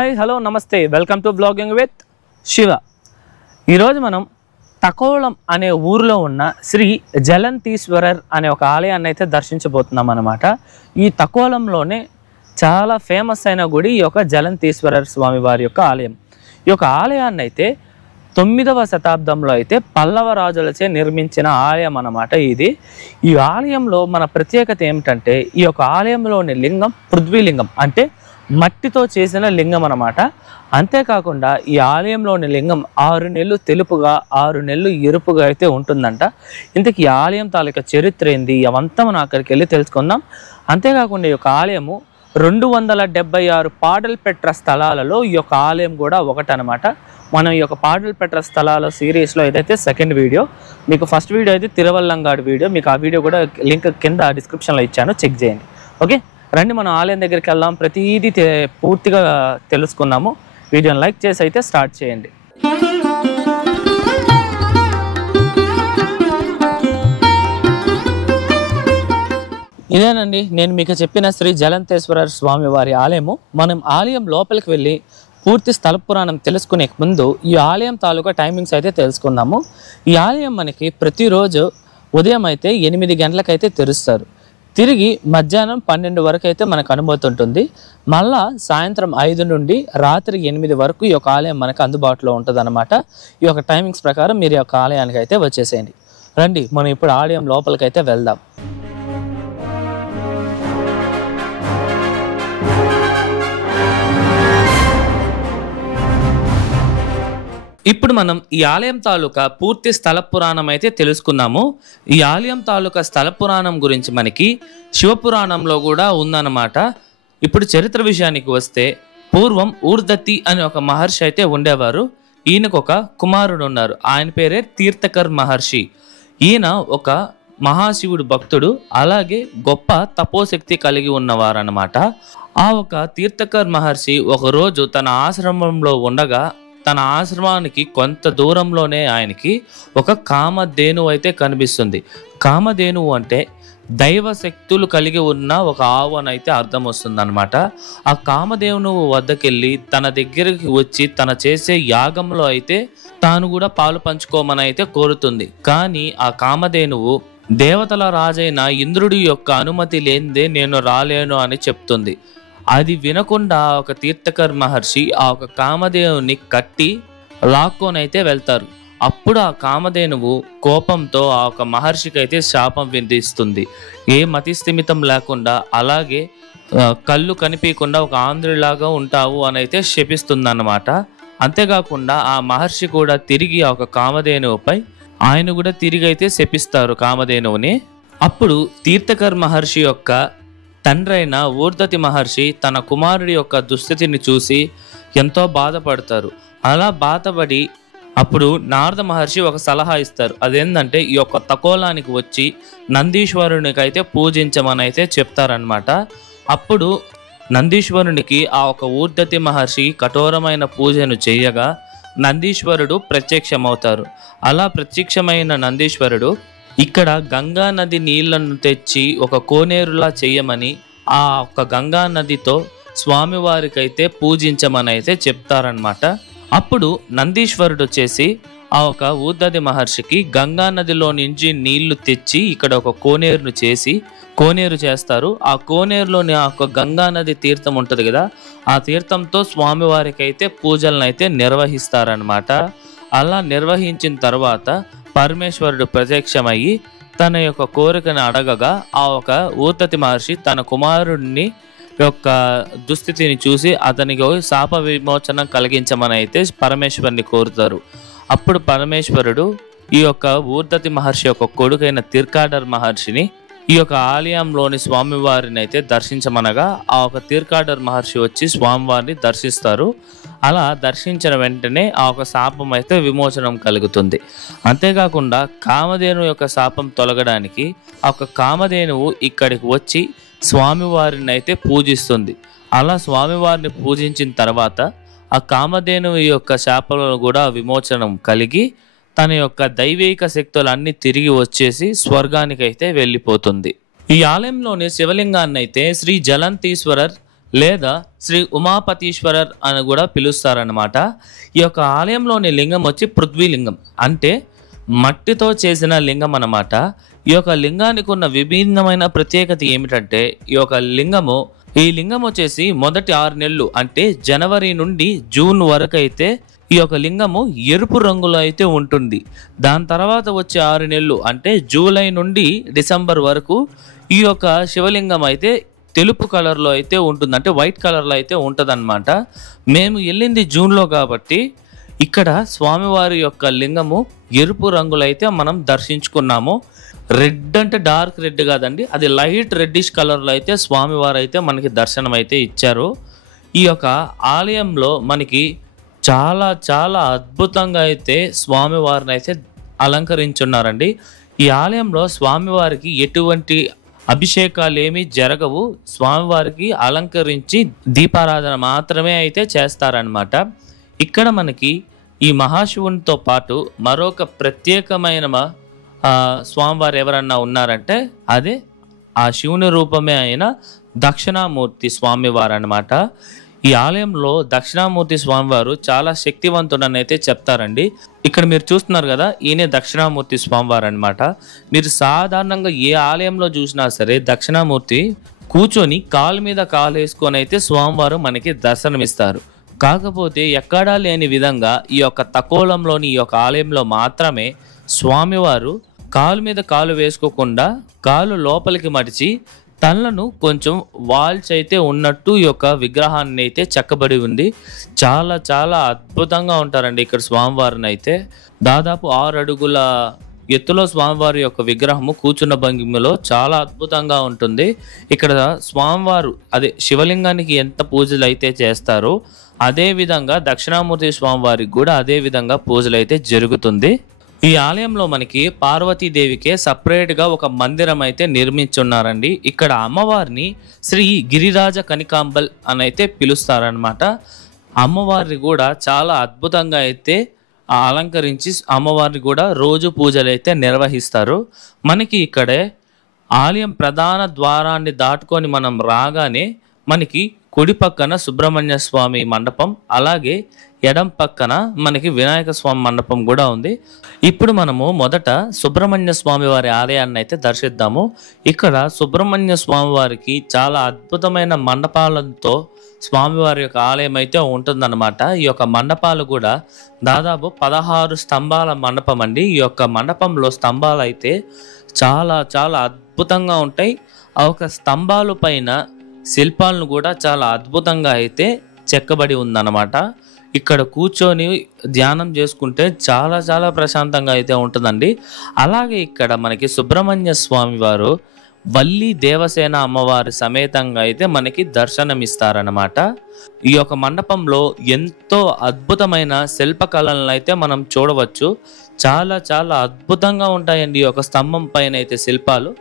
Hi hello నమస్తే welcome to blogging with Shiva. ఈరోజు మనం తకోలం అనే ఊరిలో ఉన్న శ్రీ జలంతీశ్వరర్ అనే ఒక ఆలయాన్ని అయితే దర్శించబోతున్నాం అన్నమాట. ఈ తకోలంలోనే చాలా ఫేమస్ అయిన గుడి ఈ యొక్క జలంతీశ్వరర్ స్వామి వారి యొక్క ఆలయం. ఈ యొక్క ఆలయాన్ని అయితే 9వ శతాబ్దంలో అయితే పల్లవ రాజులచే నిర్మించిన ఆలయం అన్నమాట. ఈ ఆలయంలో మన ప్రత్యేకత ఏమిటంటే ఈ యొక్క ఆలయంలోని లింగం పృథ్వీలింగం, అంటే మట్టితో చేసిన లింగం అన్నమాట. అంతేకాకుండా ఈ ఆలయంలోని లింగం 6 నెలలు తెలుపుగా 6 నెలలు ఎరుపుగా అయితే ఉంటుందంట. ఇంతకీ ఈ ఆలయం తాలూకా చరిత్ర ఏంది అవంతా మనం అక్కడికి వెళ్ళి తెలుసుకుందాం. అంతేకాకుండా ఈ యొక్క ఆలయము 276 పాడల్పెట్ర స్థలాలలో ఈ యొక్క ఆలయం కూడా ఒకటనమాట. మనం ఈ యొక్క పాడల్పెట్ర స్థలాల సిరీస్లో ఏదైతే సెకండ్ వీడియో, మీకు ఫస్ట్ వీడియో అయితే తిరువల్లంగాడు వీడియో, మీకు ఆ వీడియో కూడా లింక్ కింద డిస్క్రిప్షన్లో ఇచ్చాను, చెక్ చేయండి. ఓకే, రండి మనం ఆలయం దగ్గరికి వెళ్దాం, ప్రతిదీ పూర్తిగా తెలుసుకున్నాము. వీడియోని లైక్ చేసి అయితే స్టార్ట్ చేయండి. ఇదేనండి నేను మీకు చెప్పిన శ్రీ జలంతేశ్వర స్వామి వారి ఆలయము. మనం ఆలయం లోపలికి వెళ్ళి పూర్తి స్థల పురాణం తెలుసుకునే ముందు ఈ ఆలయం తాలూకా టైమింగ్స్ అయితే తెలుసుకుందాము. ఈ ఆలయం మనకి ప్రతిరోజు ఉదయం అయితే 8 గంటలకైతే తెరుస్తారు. తిరిగి మధ్యాహ్నం 12 వరకు అయితే మనకు అనుమతి ఉంటుంది. మళ్ళా సాయంత్రం 5 నుండి రాత్రి 8 వరకు ఈ యొక్క ఆలయం మనకు అందుబాటులో ఉంటుంది అనమాట. ఈ యొక్క టైమింగ్స్ ప్రకారం మీరు ఈ యొక్క ఆలయానికి అయితే వచ్చేసేయండి. రండి మనం ఇప్పుడు ఆలయం లోపలికైతే వెళ్దాం. ఇప్పుడు మనం ఈ ఆలయం తాలూకా పూర్తి స్థల పురాణం అయితే తెలుసుకున్నాము. ఈ ఆలయం తాలూకా స్థల పురాణం గురించి మనకి శివపురాణంలో కూడా ఉందన్నమాట. ఇప్పుడు చరిత్ర విషయానికి వస్తే, పూర్వం ఊర్దతి అనే ఒక మహర్షి అయితే ఉండేవారు. ఈయనకు ఒక కుమారుడు ఉన్నారు, ఆయన పేరే తీర్థకర్ మహర్షి. ఈయన ఒక మహాశివుడు భక్తుడు, అలాగే గొప్ప తపోశక్తి కలిగి ఉన్నవారన్నమాట. ఆ ఒక తీర్థకర్ మహర్షి ఒకరోజు తన ఆశ్రమంలో ఉండగా, తన ఆశ్రమానికి కొంత దూరంలోనే ఆయనకి ఒక కామధేనువు అయితే కనిపిస్తుంది. కామధేనువు అంటే దైవ శక్తులు కలిగి ఉన్న ఒక ఆవు అని అయితే అర్థం వస్తుంది అనమాట. ఆ కామధేనువు వద్దకెళ్ళి తన దగ్గరికి వచ్చి తన చేసే యాగంలో అయితే తాను కూడా పాలు పంచుకోమని అయితే కోరుతుంది. కానీ ఆ కామధేనువు దేవతల రాజైన ఇంద్రుడి యొక్క అనుమతి లేనిదే నేను రాలేను అని చెప్తుంది. అది వినకుండా ఒక తీర్థకర్ మహర్షి ఆ ఒక కామధేనుని కట్టి లాక్కొనైతే వెళ్తారు. అప్పుడు ఆ కామధేనువు కోపంతో ఆ ఒక మహర్షికి అయితే శాపం విధిస్తుంది. ఏ మతిస్థిమితం లేకుండా, అలాగే కళ్ళు కనిపించకుండా ఒక ఆంధ్రులాగా ఉంటావు అని అయితే శపిస్తుంది అన్నమాట. అంతేకాకుండా ఆ మహర్షి కూడా తిరిగి ఆ ఒక కామధేనువుపై ఆయన కూడా తిరిగి అయితే శపిస్తారు కామధేనువుని. అప్పుడు తీర్థకర్ మహర్షి యొక్క తండ్రైన ఊర్దతి మహర్షి తన కుమారుడి యొక్క దుస్థితిని చూసి ఎంతో బాధపడతారు. అలా బాధపడి అప్పుడు నారద మహర్షి ఒక సలహా ఇస్తారు. అదేంటంటే ఈ యొక్క తకోలానికి వచ్చి నందీశ్వరునికి అయితే పూజించమని అయితే చెప్తారనమాట. అప్పుడు నందీశ్వరునికి ఆ ఒక ఊర్దతి మహర్షి కఠోరమైన పూజను చేయగా నందీశ్వరుడు ప్రత్యక్షమవుతారు. అలా ప్రత్యక్షమైన నందీశ్వరుడు ఇక్కడ గంగా నది నీళ్లను తెచ్చి ఒక కోనేరులా చేయమని, ఆ ఒక గంగా నదితో స్వామివారికైతే పూజించమని అయితే చెప్తారనమాట. అప్పుడు నందీశ్వరుడు వచ్చేసి ఆ ఒక ఊర్దతి మహర్షికి గంగా నదిలో నుంచి నీళ్లు తెచ్చి ఇక్కడ ఒక కోనేరును చేసి కోనేరు చేస్తారు. ఆ కోనేరులోని ఆ ఒక గంగా నది తీర్థం ఉంటుంది కదా, ఆ తీర్థంతో స్వామివారికి అయితే పూజలను అయితే నిర్వహిస్తారనమాట. అలా నిర్వహించిన తర్వాత పరమేశ్వరుడు ప్రత్యక్షమయ్యి తన యొక్క కోరికను అడగగా ఆ ఒక ఊర్దతి మహర్షి తన కుమారుడిని యొక్క దుస్థితిని చూసి అతనికి శాప విమోచన కలిగించమని అయితే పరమేశ్వరుని కోరుతారు. అప్పుడు పరమేశ్వరుడు ఈ యొక్క ఊర్దతి మహర్షి యొక్క కొడుకైన తీర్థకర్ మహర్షిని ఈ యొక్క ఆలయంలోని స్వామివారిని అయితే దర్శించమనగా ఆ ఒక తీర్థకర్ మహర్షి వచ్చి స్వామివారిని దర్శిస్తారు. అలా దర్శించిన వెంటనే ఆ ఒక శాపం అయితే విమోచనం కలుగుతుంది. అంతేకాకుండా కామధేనువు యొక్క శాపం తొలగడానికి ఆ ఒక కామధేనువు ఇక్కడికి వచ్చి స్వామివారిని అయితే పూజిస్తుంది. అలా స్వామివారిని పూజించిన తర్వాత ఆ కామధేనువు యొక్క శాపంలో కూడా విమోచనం కలిగి తన యొక్క దైవిక శక్తులన్నీ తిరిగి వచ్చేసి స్వర్గానికి అయితే వెళ్ళిపోతుంది. ఈ ఆలయంలోని శివలింగాన్ని అయితే శ్రీ జలంతీశ్వరర్ లేదా శ్రీ ఉమాపతీశ్వరర్ అని కూడా పిలుస్తారన్నమాట. ఈ యొక్క ఆలయంలోని లింగం వచ్చి పృథ్వీలింగం, అంటే మట్టితో చేసిన లింగం అన్నమాట. ఈ యొక్క లింగానికి ఉన్న విభిన్నమైన ప్రత్యేకత ఏమిటంటే ఈ లింగం వచ్చేసి మొదటి 6 నెలలు అంటే జనవరి నుండి జూన్ వరకు అయితే ఈ యొక్క లింగము ఎరుపు రంగులో అయితే ఉంటుంది. దాని తర్వాత వచ్చే 6 నెలలు అంటే జూలై నుండి డిసెంబర్ వరకు ఈ యొక్క శివలింగం అయితే తెలుపు కలర్లో అయితే ఉంటుంది, అంటే వైట్ కలర్లో అయితే ఉంటుందన్నమాట. మేము వెళ్ళింది జూన్లో కాబట్టి ఇక్కడ స్వామివారి యొక్క లింగము ఎరుపు రంగులో అయితే మనం దర్శించుకున్నాము. రెడ్ అంటే డార్క్ రెడ్ కాదండి, అది లైట్ రెడ్డిష్ కలర్లో అయితే స్వామివారు అయితే మనకి దర్శనం అయితే ఇచ్చారు. ఈ యొక్క ఆలయంలో మనకి చాలా చాలా అద్భుతంగా అయితే స్వామివారిని అయితే అలంకరించున్నారండి. ఈ ఆలయంలో స్వామివారికి ఎటువంటి అభిషేకాలు ఏమీ జరగవు. స్వామివారికి అలంకరించి దీపారాధన మాత్రమే అయితే చేస్తారనమాట. ఇక్కడ మనకి ఈ మహాశివునితో పాటు మరొక ప్రత్యేకమైన స్వామివారు ఎవరన్నా ఉన్నారంటే అదే ఆ శివుని రూపమే అయిన దక్షిణామూర్తి స్వామివారు అనమాట. ఈ ఆలయంలో దక్షిణామూర్తి స్వామివారు చాలా శక్తివంతుడని అయితే చెప్తారండి. ఇక్కడ మీరు చూస్తున్నారు కదా, ఈయనే దక్షిణామూర్తి స్వామివారు అనమాట. మీరు సాధారణంగా ఏ ఆలయంలో చూసినా సరే దక్షిణామూర్తి కూర్చొని కాలు మీద కాలు వేసుకొని అయితే స్వామివారు మనకి దర్శనమిస్తారు. కాకపోతే ఎక్కడా లేని విధంగా ఈ యొక్క తకోలంలోని ఈ యొక్క ఆలయంలో మాత్రమే స్వామివారు కాలు మీద కాలు వేసుకోకుండా కాలు లోపలికి మడిచి తనలను కొంచెం వాల్స్ అయితే ఉన్నట్టు ఈ యొక్క విగ్రహాన్ని అయితే చెక్కబడి ఉంది. చాలా చాలా అద్భుతంగా ఉంటారండి ఇక్కడ స్వామివారిని అయితే. దాదాపు 6 అడుగుల ఎత్తులో స్వామివారి యొక్క విగ్రహము కూర్చున్న భంగిమలో చాలా అద్భుతంగా ఉంటుంది. ఇక్కడ స్వామివారు అదే శివలింగానికి ఎంత పూజలు అయితే చేస్తారో అదే విధంగా దక్షిణామూర్తి స్వామివారికి కూడా అదే విధంగా పూజలు అయితే జరుగుతుంది. ఈ ఆలయంలో మనకి పార్వతీదేవికే సపరేట్గా ఒక మందిరం అయితే నిర్మించున్నారండి. ఇక్కడ అమ్మవారిని శ్రీ గిరిరాజ కనికాంబల్ అని అయితే పిలుస్తారనమాట. అమ్మవారిని కూడా చాలా అద్భుతంగా అయితే అలంకరించి అమ్మవారిని కూడా రోజు పూజలు అయితే నిర్వహిస్తారు. మనకి ఇక్కడే ఆలయం ప్రధాన ద్వారాన్ని దాటుకొని మనం రాగానే మనకి కుడి పక్కన సుబ్రహ్మణ్య స్వామి మండపం, అలాగే ఎడం పక్కన మనకి వినాయక స్వామి మండపం కూడా ఉంది. ఇప్పుడు మనము మొదట సుబ్రహ్మణ్య స్వామి వారి ఆలయాన్ని అయితే దర్శిద్దాము. ఇక్కడ సుబ్రహ్మణ్య స్వామి వారికి చాలా అద్భుతమైన మండపాలతో స్వామివారి యొక్క ఆలయం అయితే ఉంటుందన్నమాట. ఈ యొక్క మండపాలు కూడా దాదాపు 16 స్తంభాల మండపం అండి. ఈ యొక్క మండపంలో స్తంభాలు అయితే చాలా చాలా అద్భుతంగా ఉంటాయి. ఆ ఒక స్తంభాల పైన శిల్పాలను కూడా చాలా అద్భుతంగా అయితే చెక్కబడి ఉందన్నమాట. ఇక్కడ కూర్చొని ధ్యానం చేసుకుంటే చాలా చాలా ప్రశాంతంగా అయితే ఉంటుందండి. అలాగే ఇక్కడ మనకి సుబ్రహ్మణ్య స్వామి వారు వల్లి దేవసేన అమ్మవారి సమేతంగా అయితే మనకి దర్శనమిస్తారనమాట. ఈ యొక్క మండపంలో ఎంతో అద్భుతమైన శిల్పకళలను అయితే మనం చూడవచ్చు. చాలా చాలా అద్భుతంగా ఉంటాయండి ఈ యొక్క స్తంభం పైన అయితే శిల్పాలు.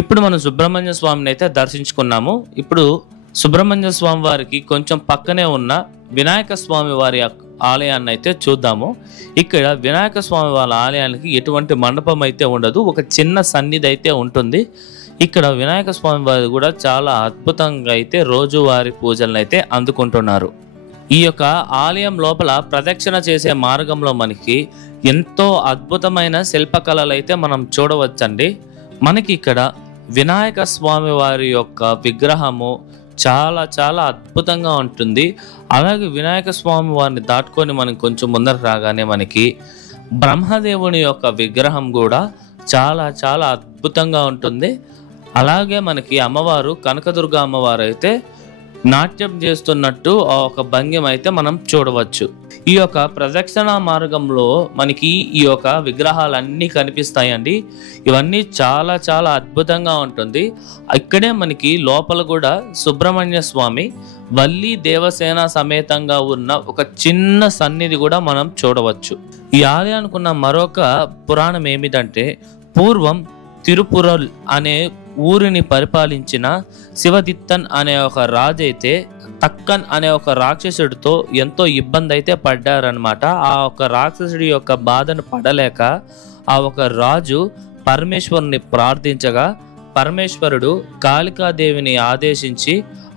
ఇప్పుడు మనం సుబ్రహ్మణ్య స్వామిని అయితే దర్శించుకున్నాము. ఇప్పుడు సుబ్రహ్మణ్య స్వామి వారికి కొంచెం పక్కనే ఉన్న వినాయక స్వామి వారి ఆలయాన్ని అయితే చూద్దాము. ఇక్కడ వినాయక స్వామి వాళ్ళ ఆలయానికి ఎటువంటి మండపం అయితే ఉండదు, ఒక చిన్న సన్నిధి అయితే ఉంటుంది. ఇక్కడ వినాయక స్వామి వారు కూడా చాలా అద్భుతంగా అయితే రోజువారీ పూజలను అయితే అందుకుంటున్నారు. ఈ యొక్క ఆలయం లోపల ప్రదక్షిణ చేసే మార్గంలో మనకి ఎంతో అద్భుతమైన శిల్పకళలు అయితే మనం చూడవచ్చండి. మనకి ఇక్కడ వినాయక స్వామి వారి యొక్క విగ్రహము చాలా చాలా అద్భుతంగా ఉంటుంది. అలాగే వినాయక స్వామి వారిని దాటుకొని మనం కొంచెం ముందర రాగానే మనకి బ్రహ్మదేవుని యొక్క విగ్రహం కూడా చాలా చాలా అద్భుతంగా ఉంటుంది. అలాగే మనకి అమ్మవారు కనకదుర్గ అమ్మవారు అయితే నాట్యం చేస్తున్నట్టు ఒక భంగిమ అయితే మనం చూడవచ్చు. ఈ యొక్క ప్రదక్షిణ మార్గంలో మనకి ఈ యొక్క విగ్రహాలన్నీ కనిపిస్తాయండి. ఇవన్నీ చాలా చాలా అద్భుతంగా ఉంటుంది. ఇక్కడే మనకి లోపల కూడా సుబ్రహ్మణ్య స్వామి వల్లి దేవసేన సమేతంగా ఉన్న ఒక చిన్న సన్నిధి కూడా మనం చూడవచ్చు. ఈ ఆలయానికి ఉన్న మరొక పురాణం ఏమిటంటే, పూర్వం తిరుపురల్ అనే ఊరిని పరిపాలించిన శివదిత్తన్ అనే ఒక రాజు అయితే తక్కన్ అనే ఒక రాక్షసుడితో ఎంతో ఇబ్బంది అయితే పడ్డారనమాట. ఆ ఒక రాక్షసుడి యొక్క బాధను పడలేక ఆ ఒక రాజు పరమేశ్వరుని ప్రార్థించగా పరమేశ్వరుడు కాళికాదేవిని ఆదేశించి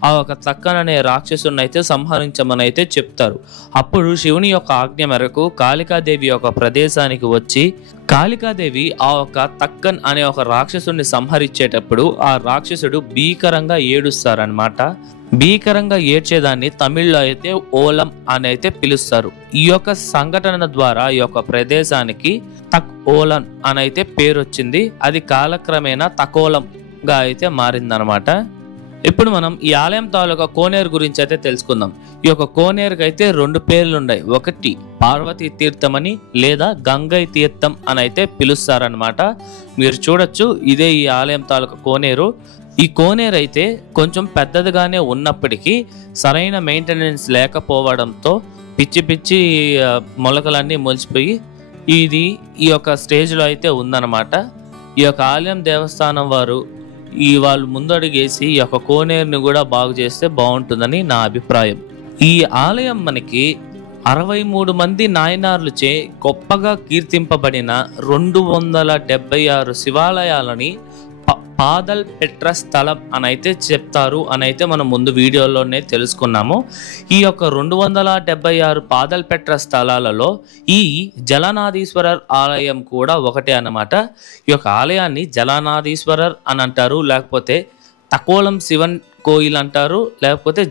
ఆ ఒక తక్కన్ అనే రాక్షసుని అయితే సంహరించమని అయితే చెప్తారు. అప్పుడు శివుని యొక్క ఆజ్ఞ మేరకు కాళికాదేవి యొక్క ప్రదేశానికి వచ్చి కాళికాదేవి ఆ ఒక తక్కన్ అనే ఒక రాక్షసుని సంహరించేటప్పుడు ఆ రాక్షసుడు భీకరంగా ఏడుస్తారనమాట. భీకరంగా ఏడ్చేదాన్ని తమిళ్లో అయితే ఓలం అని అయితే పిలుస్తారు. ఈ యొక్క సంఘటన ద్వారా ఈ యొక్క ప్రదేశానికి తక్ ఓలన్ అని అయితే పేరు వచ్చింది. అది కాలక్రమేణా తకోలంగా అయితే మారిందనమాట. ఇప్పుడు మనం ఈ ఆలయం తాలూకా కోనేరు గురించి అయితే తెలుసుకుందాం. ఈ యొక్క కోనేరుకి అయితే 2 పేర్లు ఉన్నాయి. ఒకటి పార్వతీ తీర్థం అని లేదా గంగై తీర్థం అని అయితే పిలుస్తారనమాట. మీరు చూడొచ్చు, ఇదే ఈ ఆలయం తాలూకా కోనేరు. ఈ కోనేరు అయితే కొంచెం పెద్దదిగానే ఉన్నప్పటికీ సరైన మెయింటెనెన్స్ లేకపోవడంతో పిచ్చి పిచ్చి మొలకలన్నీ మొలిచిపోయి ఇది ఈ యొక్క స్టేజ్లో అయితే ఉందన్నమాట. ఈ యొక్క ఆలయం దేవస్థానం వారు వాళ్ళు ముందడుగేసి ఈ యొక్క కోనేరుని కూడా బాగు చేస్తే బాగుంటుందని నా అభిప్రాయం. ఈ ఆలయం మనకి 63 మంది నాయనార్లుచే గొప్పగా కీర్తింపబడిన 276 శివాలయాలని పాదల్ పెట్ర స్థలం అని అయితే చెప్తారు అని అయితే మనం ముందు వీడియోలోనే తెలుసుకున్నాము. ఈ యొక్క 276 పాదల్ పెట్ర స్థలాలలో ఈ జలనాథీశ్వరర్ ఆలయం కూడా ఒకటే అన్నమాట. ఈ యొక్క ఆలయాన్ని జలనాథీశ్వరర్ అని అంటారు, లేకపోతే తకోలం శివన్ కోయిల్ అంటారు, లేకపోతే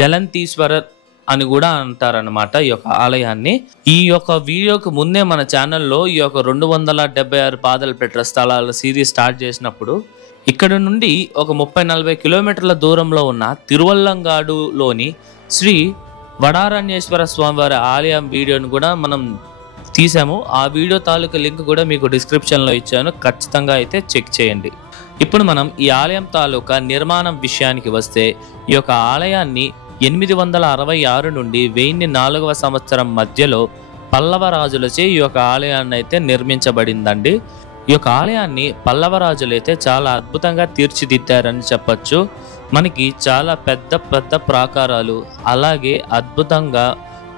జలంతీశ్వరర్ అని కూడా అంటారనమాట ఈ యొక్క ఆలయాన్ని. ఈ యొక్క వీడియోకి ముందే మన ఛానల్లో ఈ యొక్క 276 పాదల్ పెట్ర స్థలాల సిరీస్ స్టార్ట్ చేసినప్పుడు ఇక్కడ నుండి ఒక 30-40 కిలోమీటర్ల దూరంలో ఉన్న తిరువల్లంగాడులోని శ్రీ వడారణ్యేశ్వర స్వామివారి ఆలయం వీడియోను కూడా మనం తీసాము. ఆ వీడియో తాలూకా లింక్ కూడా మీకు డిస్క్రిప్షన్లో ఇచ్చాను, ఖచ్చితంగా అయితే చెక్ చేయండి. ఇప్పుడు మనం ఈ ఆలయం తాలూకా నిర్మాణం విషయానికి వస్తే ఈ యొక్క ఆలయాన్ని 866 నుండి 1004వ సంవత్సరం మధ్యలో పల్లవ రాజులచే ఈ యొక్క ఆలయాన్ని అయితే నిర్మించబడిందండి. ఈ యొక్క ఆలయాన్ని పల్లవ రాజులైతే చాలా అద్భుతంగా తీర్చిదిద్దారని చెప్పచ్చు. మనకి చాలా పెద్ద పెద్ద ప్రాకారాలు, అలాగే అద్భుతంగా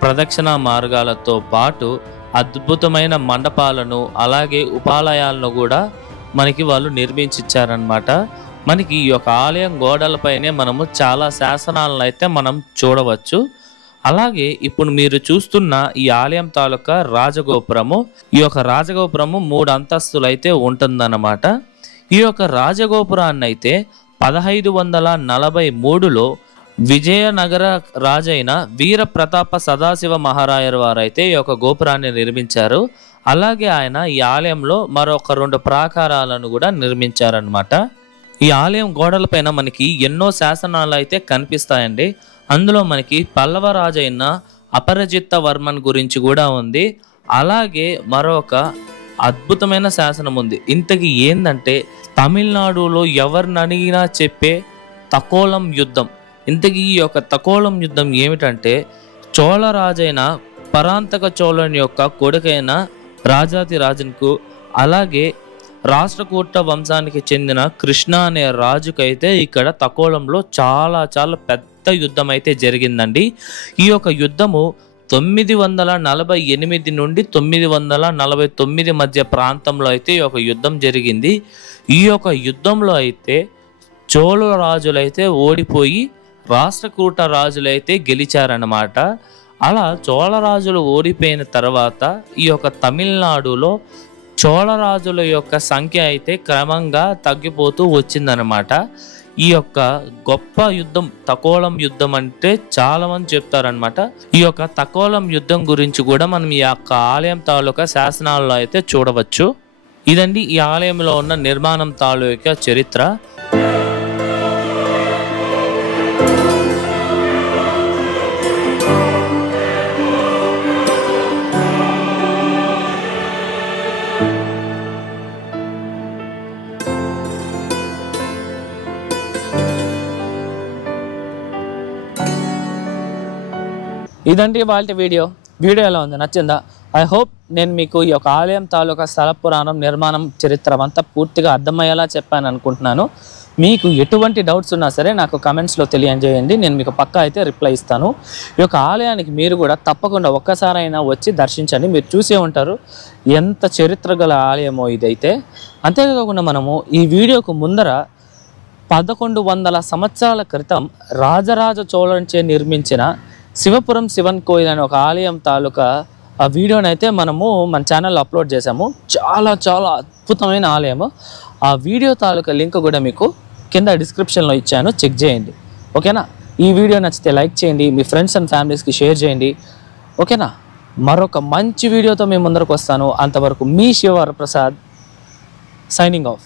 ప్రదక్షిణ మార్గాలతో పాటు అద్భుతమైన మండపాలను, అలాగే ఉపాలయాలను కూడా మనకి వాళ్ళు నిర్మించిచ్చారనమాట. మనకి ఈ యొక్క ఆలయం గోడలపైనే మనము చాలా శాసనాలను అయితే మనం చూడవచ్చు. అలాగే ఇప్పుడు మీరు చూస్తున్న ఈ ఆలయం తాలూకా రాజగోపురము, ఈ యొక్క రాజగోపురము 3 అంతస్తులు అయితే ఉంటుందన్నమాట. ఈ యొక్క రాజగోపురాన్ని అయితే 1543లో విజయనగర రాజైన వీర ప్రతాప సదాశివ మహారాయర్ వారు అయితే ఈ యొక్క గోపురాన్ని నిర్మించారు. అలాగే ఆయన ఈ ఆలయంలో మరొక 2 ప్రాకారాలను కూడా నిర్మించారనమాట. ఈ ఆలయం గోడలపైన మనకి ఎన్నో శాసనాలు అయితే కనిపిస్తాయండి. అందులో మనకి పల్లవ రాజైన అపరజిత్త వర్మన్ గురించి కూడా ఉంది. అలాగే మరొక అద్భుతమైన శాసనం ఉంది. ఇంతకీ ఏందంటే తమిళనాడులో ఎవరిని అడిగినా చెప్పే తకోలం యుద్ధం. ఇంతకీ ఈ యొక్క తకోలం యుద్ధం ఏమిటంటే చోళ రాజైన పరాంతక చోళన్ యొక్క కొడుకైన రాజాది రాజన్కు, అలాగే రాష్ట్రకూట వంశానికి చెందిన కృష్ణ అనే రాజుకైతే ఇక్కడ తకోలంలో చాలా చాలా పెద్ద యుద్ధం అయితే జరిగిందండి. ఈ యొక్క యుద్ధము 948 నుండి 949 మధ్య ప్రాంతంలో అయితే ఈ యొక్క యుద్ధం జరిగింది. ఈ యొక్క యుద్ధంలో అయితే చోళ రాజులైతే ఓడిపోయి రాష్ట్రకూట రాజులైతే గెలిచారన్నమాట. అలా చోళ రాజులు ఓడిపోయిన తర్వాత ఈ యొక్క తమిళనాడులో చోళరాజుల యొక్క సంఖ్య అయితే క్రమంగా తగ్గిపోతూ వచ్చిందనమాట. ఈ యొక్క గొప్ప యుద్ధం తకోలం యుద్ధం అంటే చాలా మంది చెప్తారనమాట. ఈ యొక్క తకోలం యుద్ధం గురించి కూడా మనం ఈ యొక్క ఆలయం తాలూకా శాసనాల్లో అయితే చూడవచ్చు. ఇదండి ఈ ఆలయంలో ఉన్న నిర్మాణం తాలూకా చరిత్ర. ఇదండి వాళ్ళ వీడియో ఎలా ఉంది, నచ్చిందా? ఐ హోప్ నేను మీకు ఈ యొక్క ఆలయం తాలూకా స్థల పురాణం నిర్మాణం చరిత్ర అంతా పూర్తిగా అర్థమయ్యేలా చెప్పాను అనుకుంటున్నాను. మీకు ఎటువంటి డౌట్స్ ఉన్నా సరే నాకు కమెంట్స్లో తెలియజేయండి, నేను మీకు పక్కా అయితే రిప్లై ఇస్తాను. ఈ యొక్క ఆలయానికి మీరు కూడా తప్పకుండా ఒక్కసారైనా వచ్చి దర్శించండి. మీరు చూసే ఉంటారు ఎంత చరిత్ర గల ఆలయమో ఇదైతే. అంతేకాకుండా మనము ఈ వీడియోకు ముందర 1100 సంవత్సరాల క్రితం రాజరాజ చోళంచే నిర్మించిన శివపురం శివన్ కోయిల్ అనే ఒక ఆలయం తాలూకా ఆ వీడియోని అయితే మనము మన ఛానల్లో అప్లోడ్ చేసాము. చాలా చాలా అద్భుతమైన ఆలయము. ఆ వీడియో తాలూకా లింక్ కూడా మీకు కింద డిస్క్రిప్షన్లో ఇచ్చాను, చెక్ చేయండి. ఓకేనా? ఈ వీడియో నచ్చితే లైక్ చేయండి, మీ ఫ్రెండ్స్ అండ్ ఫ్యామిలీస్కి షేర్ చేయండి. ఓకేనా? మరొక మంచి వీడియోతో మేము ముందరకు వస్తాను. అంతవరకు మీ శివవరప్రసాద్ సైనింగ్ ఆఫ్.